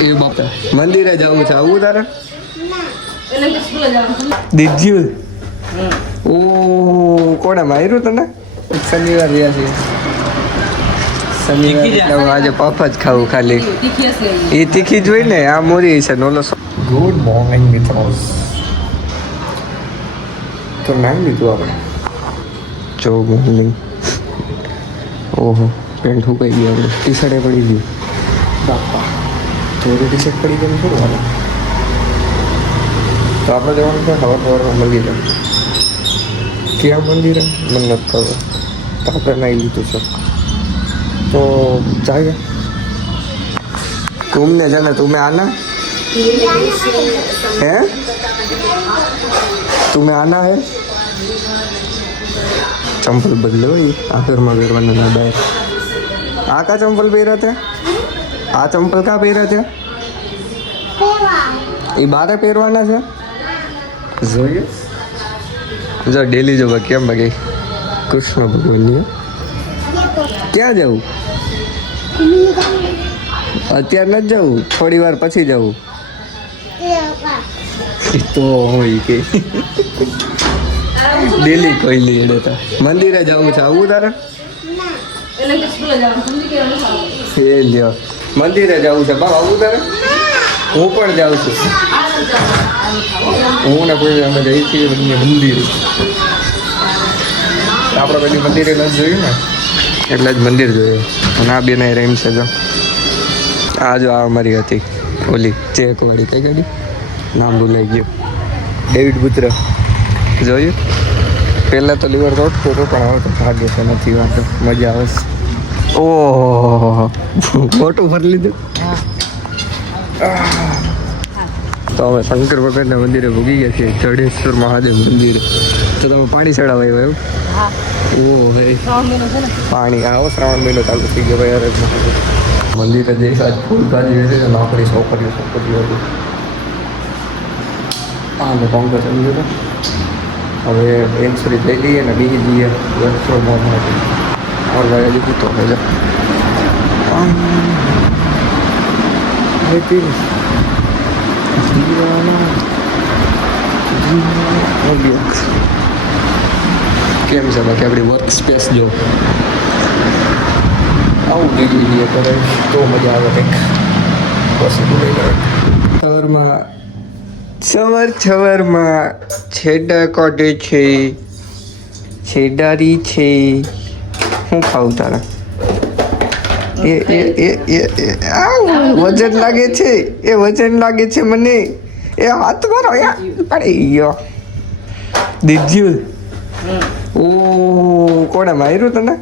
એ બાપા મંદિરે જવું છે આવું તારે દીજ્યું ઓ કોણે માર્યું તને શનિવાર રહ્યા છે શનિવાર આજે પફ જ ખાવું ખાલી એ તીખી જોઈ ને આ મોરી છે નોલો ગુડ મોર્નિંગ મિત્રો તો નાઈ લીધું આપણે જો મોર્નિંગ ઓહો પેન્ટ સુકાઈ ગયું આપણે ટી શર્ટે પડી ગયું બાપા થોડી ટી શર્ટ પડી ગયું થોડું હાલે તો આપણે જવાનું છે સવારમાં મંદિરે ક્યાં મંદિરે મને નથી ખબર તો આપણે નાઈ લીધું છે तो जाएगा घूमने जाना तुम्हें आना है तुम्हें आना है चंपल बदले भाई आखिर में ना बाहर आ का चंपल पहरा थे आ चंपल का पहरा थे ये बारे પહેરવાના છે જોઈએ જો ડેલી જો કેમ બાકી કૃષ્ણ ભગવાનની ક્યાં જવું અત્યારે નથી જવું થોડી વાર પછી જવું તો હોય કે ડેલી કોઈ લઈ એડે મંદિરે જવું છે આવું તારે એ લ્યો મંદિરે જવું છે બાપ આવું તારે હું પણ જાઉં છું હું ને કોઈ અમે જઈ છીએ મંદિરે આપણે બધી મંદિરે નથી જોયું ને એટલે જ મંદિર જોઈએ અને આ બેને રેમ છે જો આ જો આ અમારી હતી ઓલી ચેકવાળી કઈ ગાડી નામ ભૂલાઈ ગયું ડેવિડ પુત્ર જોયું પહેલાં તો લીવર રોટતું હતું પણ હવે તો ભાગ્ય છે નથી વાંધો મજા આવે છે ઓહો મોટું ભરી લીધું તો અમે શંકર ભગવાનના મંદિરે ભૂગી ગયા છીએ જડેશ્વર મહાદેવ મંદિરે તો તમે પાણી ચડાવવા આવ્યો એમ ઓ ભાઈ પાણી આવો શ્રાવણ મહિનો ચાલુ થઈ ગયો ભાઈ અરે મંદિરે દેશ આજ ફૂલ ભાજી વેચે છે નોકરી છોકરીઓ હતી હા મેં કોંગ્રેસ સમજી ગયો હવે એન્સરી લઈ લઈએ ને બીજી જઈએ વર્ષો મોડ માટે ઓરવાય લીધું તો હવે કેમ છે બાકી આપણી વર્ક સ્પેસ જો આવું જોઈએ કરે તો મજા આવે કંઈક પોસિબલ સવારમાં છેડા કાઢે છે છેડારી છે શું ખાવું તારા એ વજન લાગે છે એ વજન લાગે છે મને એ હાથ મારો પડે ગયો દીજ્યું ઓ કોને માર્યું તને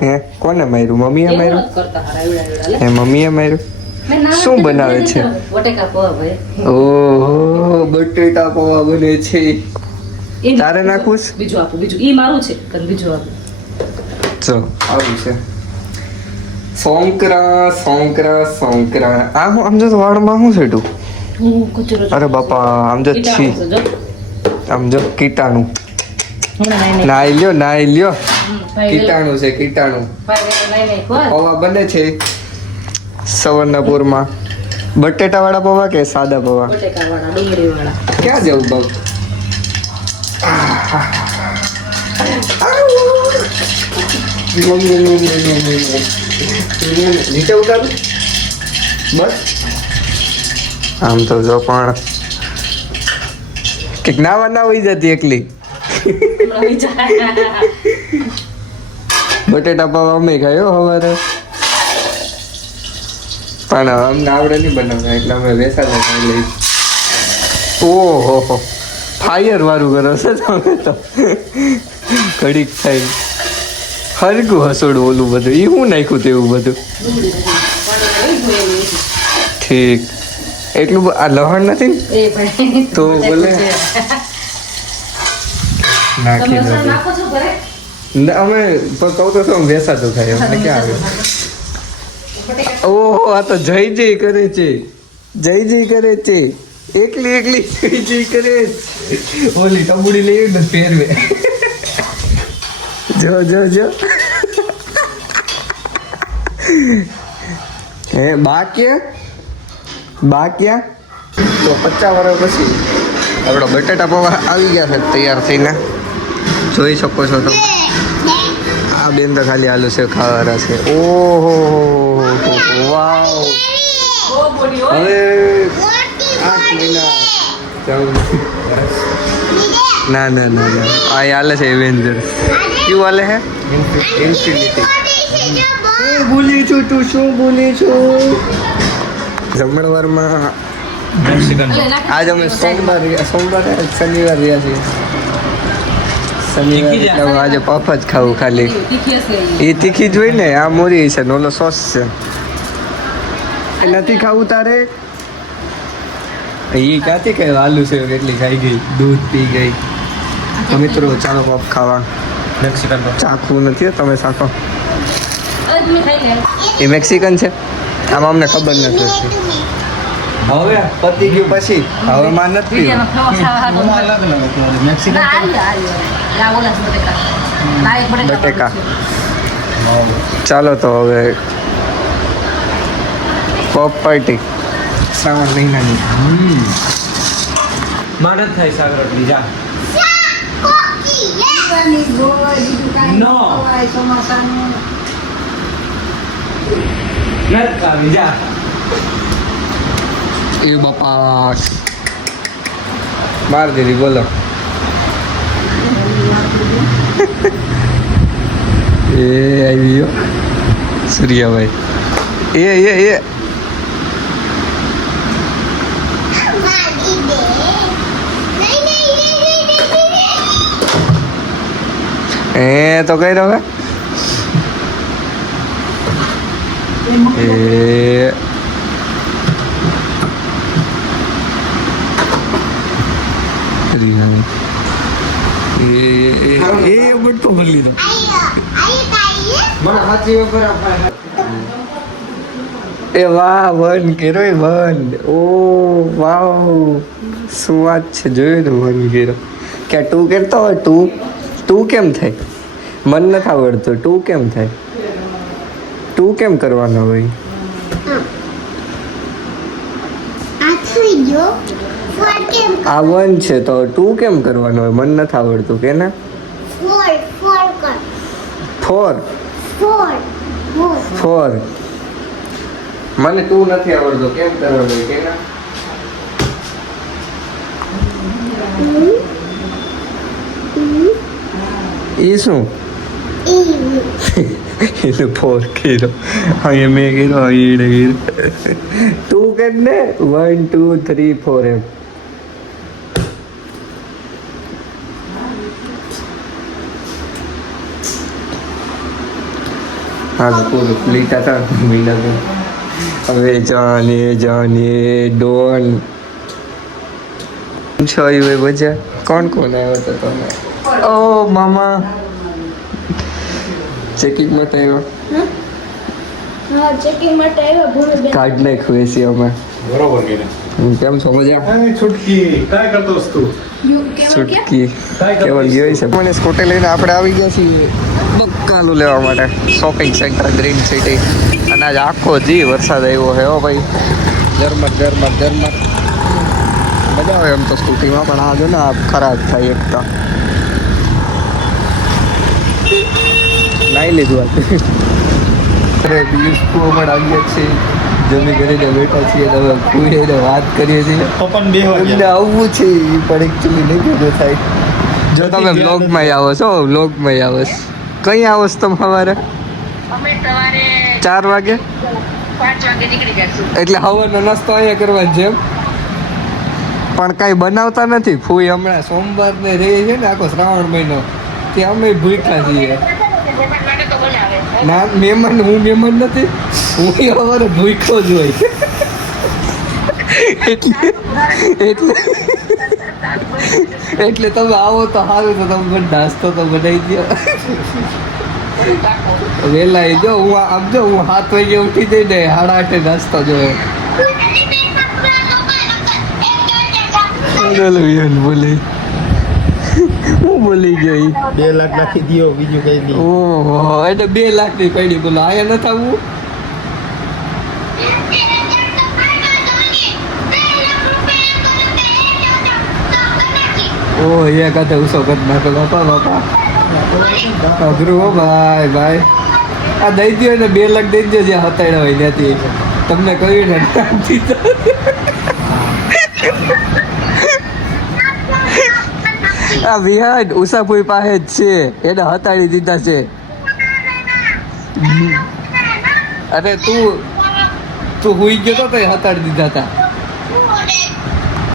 હે કોને માર્યું મમ્મીએ માર્યું હે મમ્મીએ માર્યું શું બનાવે છે ઓહો બટેટા પૌવા બને છે તારે નાખવું બીજું આપું બીજું ઈ મારું છે બીજું આપું ચલો આવું છે સોંકરા આ હું આમ જો વાળમાં શું છે તું અરે બાપા આમ જો છી આમ જો કીટાણું નાઈ લ્યો કીટાણું છે કીટાણું પૌવા બને છે સવર્ણપુરમાં બટેટા વાળા પૌવા કે સાદા પૌવા ક્યાં જવું બાબુ નીચે ઉતારું બસ આમ તો જો પણ કંઈક નાવા ના હોઈ જતી એકલી બટેટા પૌવા અમે ખાયો સવારે પણ અમને આવડે નહીં બનાવતા એટલે અમે વેસાતા ખાઈ લઈ ઓહો ફાયર વાળું કરો છો તમે તો ઘડીક થાય હરકું હસોડું ઓલું બધું એ હું નાખ્યું તેવું બધું ઠીક એટલું આ લહણ નથી ને તો બોલે નાખી અમે કહું તો શું વેસાતું થાય અમને ક્યાં આવે ઓહો આ તો જય જય કરે છે એકલી જય જય કરે ઓલી ટબુડી લઈ ને પહેરવે જો હે બા ક્યાં તો 50 વર્ષ પછી આપણો બટેટા પૌવા આવી ગયા છે તૈયાર થઈને જોઈ શકો છો તમે આ બેન તો ખાલી આલુ છે ખાવાના છે ઓહો વાવ હવે 8 મહિના ના ના ના ના આ હાલે છે એવેન્જર કેવું હાલે છે ઇન્ફિનિટી બોલી છું તું શું બોલી છું જમણવારમાં આજ અમે સોમવાર શનિવાર રહ્યા છીએ શનિવાર એટલે આજે પફ જ ખાવું ખાલી એ તીખી જ હોય ને આ મોરી છે ને ઓલો સોસ છે એ નથી ખાવું તારે એ ક્યાંથી કઈ આલુ છે કેટલી ખાઈ ગઈ દૂધ પી ગઈ તો મિત્રો ચાલો પફ ખાવા મેક્સિકન ચાખવું નથી તમે ચાખો એ મેક્સિકન છે આમાં અમને ખબર નથી હવે પતી ગયું પછી હવે માં નથી બટેકા ચાલો તો હવે પોપ પાર્ટી શ્રાવણ મહિનાની માનત થાય સાગર બીજા નો નરકા બીજા એ બાપા માર દીધી બોલો એ આવી ગયો સૂર્યાભાઈ એ તો કઈ રહ્યો એ બટકો ભરી લીધો એ વાહ વન કેરો વન ઓ વાવ શું વાત છે જોયું ને વન કેરો કે ટુ કરતો હોય ટુ કેમ થાય મન નથી આવડતું ટુ કેમ થાય ટુ કેમ કરવાનો હોય આ વન છે તો ટુ કેમ કરવાનો હોય મન નથી આવડતું કે ના ફોર મને ટુ નથી આવડતું કેમ કરવાનું હોય કે ના એ શું એને ફોર કીધો અહીંયા મેં કીધો એને કીધો ટુ કે ને 1 2 3 4 એમ હા પૂરું લીટા હતા મહિના હવે જાને ડોન છો એ બજા કોણ આવ્યો હતો તમે ઓ મામા ચેકિંગ માટે આવ્યો કાર્ડ નાખ્યું એસી અમે બરોબર કીધું કેમ છો મજા છૂટકી काय કરતોસ તું છૂટકી કેવલ ગયો છે મને સ્કૂટર લઈને આપણે આવી ગયા છીએ બકાલું લેવા માટે શોપિંગ સેન્ટર ગ્રીન સિટી અને આજ આખો જી વરસાદ આવ્યો છે હો ભાઈ ઝરમર મજા આવે એમ તો સ્કૂટીમાં પણ આ જો ને આ ખરાબ થાય એકતા નાઈ લીધું અરે બીજું પણ આવ્યા છે જમી કરીને બેઠા છીએ તો કોઈને વાત કરીએ છીએ પપન બે એમને આવવું છે એ પણ એકચ્યુઅલી નહીં ભેગું થાય જો તમે વ્લોગમાં આવો છો વ્લોગમાં આવો છો કઈ આવો છો તમે સવારે અમે સવારે 4 વાગે 5 વાગે નીકળી જશું એટલે હવાનો નાસ્તો અહીંયા કરવા છે એમ પણ કાંઈ બનાવતા નથી ફૂઈ હમણાં સોમવાર ને રહે છે ને આખો શ્રાવણ મહિનો ત્યાં અમે ભૂખ્યા છીએ ના મહેમાન હું મહેમાન નથી હું અમારે ભૂખ્યો જ હોય એટલે તમે આવો તો સારું તો તમે મને નાસ્તો તો બનાવી દો વહેલા જો હું આમ જો હું 7 વાગે ઉઠી જઈને 8:30 નાસ્તો જોયો બોલી હું બોલી ગઈ 2 લાખ નાખી દિયો બીજું કઈ નહીં ઓહો એટલે 2 લાખ ની પડી બોલો આયા ન થવું ઓ એ કાતે ઉસો કરી નાખો બાપા અઘરું હો ભાઈ ભાઈ આ દઈ દો ને 2 લાખ દઈ દો જ્યાં હતાડ્યા હોય ત્યાંથી તમને કહ્યું ને આ વિહાડ ઉષાપુરી પાસે જ છે એને હતાડી દીધા છે અરે તું હુઈ ગયો તો હતાડી દીધા હતા